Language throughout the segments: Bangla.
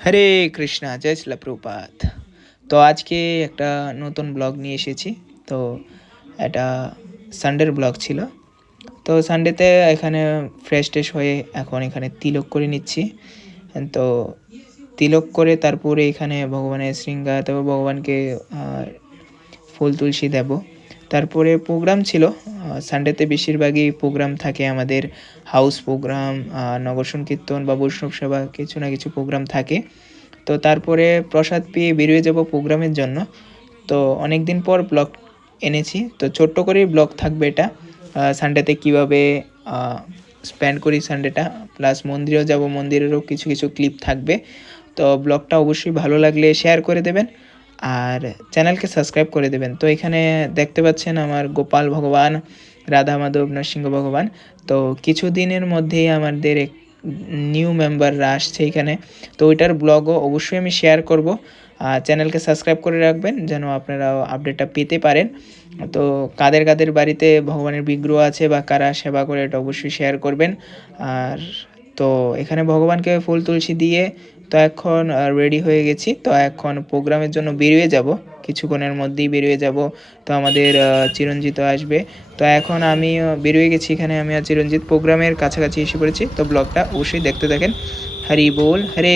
হরে কৃষ্ণা, জয় শিলা প্রভুপাদ। তো আজকে একটা নতুন ব্লগ নিয়ে এসেছি। তো এটা সানডের ব্লগ ছিল। তো সানডেতে এখানে ফ্রেশ ট্রেশ হয়ে এখন এখানে তিলক করে নিচ্ছি। তো তিলক করে তারপরে এখানে ভগবানের শৃঙ্গার, তারপর ভগবানকে ফুল তুলসী দেব। তারপরে প্রোগ্রাম ছিল সানডেতে, বেশিরভাগই প্রোগ্রাম থাকে আমাদের, হাউস প্রোগ্রাম, নগর সংকীর্তন বা বৈষ্ণব সেবা, কিছু না কিছু প্রোগ্রাম থাকে। তো তারপরে প্রসাদ পেয়ে বেরিয়ে যাব প্রোগ্রামের জন্য। তো অনেক দিন পর ব্লগ এনেছি, তো ছোট্ট করেই ব্লগ থাকবে এটা। সানডেতে কীভাবে স্পেন্ড করি সানডেটা, প্লাস মন্দিরেও যাব, মন্দিরেরও কিছু কিছু ক্লিপ থাকবে। তো ব্লগটা অবশ্যই ভালো লাগলে শেয়ার করে দেবেন আর চ্যানেলকে সাবস্ক্রাইব করে দেবেন। তো এখানে দেখতে পাচ্ছেন আমার গোপাল ভগবান, রাধা মাধব, নরসিংহ ভগবান। তো কিছু দিনের মধ্যেই আমাদের নিউ মেম্বাররা আসছে এখানে, তো ওইটার ব্লগও অবশ্যই আমি শেয়ার করব। চ্যানেলকে সাবস্ক্রাইব করে রাখবেন যেন আপনারা আপডেটটা পেতে পারেন। তো কাদের কাদের বাড়িতে ভগবানের বিগ্রহ আছে বা কারা সেবা করে, এটা অবশ্যই শেয়ার করবেন। আর তো এখানে ভগবানকে ফুল তুলসী দিয়ে তো এখন রেডি হয়ে গেছি। তো এখন প্রোগ্রামের জন্য বেরিয়ে যাব, কিছুক্ষণের মধ্যেই বেরিয়ে যাব। তো আমাদের চিরঞ্জিত আসবে। তো এখন আমি বেরিয়ে গেছি, এখানে আমি আর চিরঞ্জিত প্রোগ্রামের কাছাকাছি এসে পড়েছি। তো ব্লগটা অবশ্যই দেখতে থাকেন। হরি বল, হরে।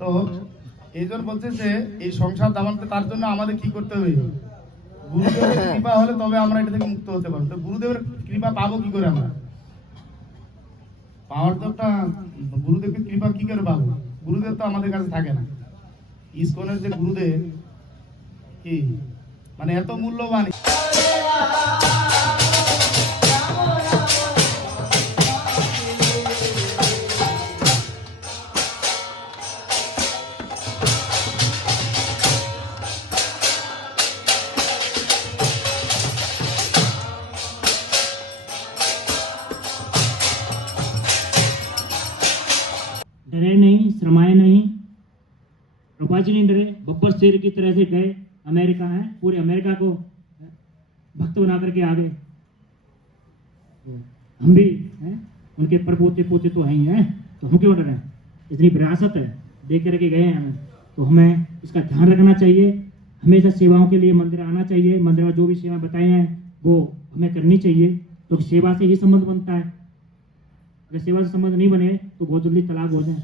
তো এইজন বলছে যে এই সংসার দামানতে তার জন্য আমাদের কি করতে হবে? গুরুদেবের কৃপা হলে তবে আমরা এটা থেকে মুক্ত হতে পারবো। তো গুরুদেবের কৃপা পাবো কি করে আমরা? পাওয়ার তো একটা, গুরুদেবের কৃপা কি করে পাবো? গুরুদেব তো আমাদের কাছে থাকে না। ইসকনের যে গুরুদেব কি মানে এত মূল্যবান। डरे नहीं, शर्माए नहीं। रूपा जी नहीं डरे, बब्बर शेर की तरह से गए। अमेरिका है, पूरे अमेरिका को भक्त बना करके आ गए। हम भी हैं, उनके परपोते पोते तो हैं ही हैं, तो हम क्यों डरे? इतनी विरासत है, दे करके गए हैं हमें, तो हमें इसका ध्यान रखना चाहिए। हमेशा सेवाओं के लिए मंदिर आना चाहिए। मंदिर में जो भी सेवा बताई हैं वो हमें करनी चाहिए, तो सेवा से ही संबंध बनता है। अगर सेवा से संबंध नहीं बने तो बहुत जल्दी तलाक हो जाए।